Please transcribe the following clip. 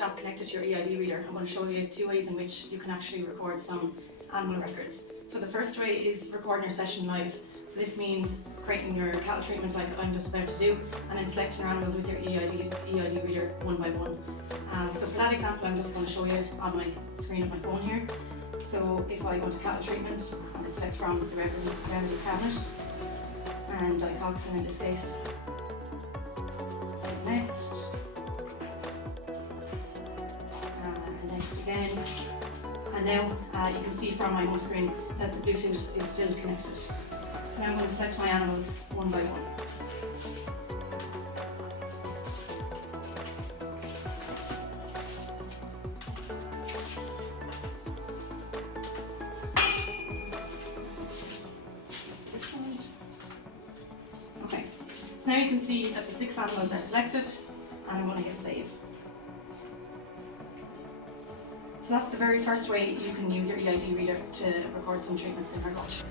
app connected to your EID reader, I'm going to show you 2 ways in which you can actually record some animal records. So the first way is recording your session live. So this means creating your cattle treatment like I'm just about to do, and then selecting your animals with your EID reader one by one. So for that example, I'm just going to show you on my screen of my phone here. So if I go to cattle treatment, and I select from the remedy cabinet, and dicoxin in this case, select next, and next again. And now you can see from my home screen that the Bluetooth is still connected. So now I'm going to select my animals one by one. Okay, so now you can see that the 6 animals are selected, and I'm going to hit save. So that's the very first way you can use your EID reader to record some treatments in Herdwatch.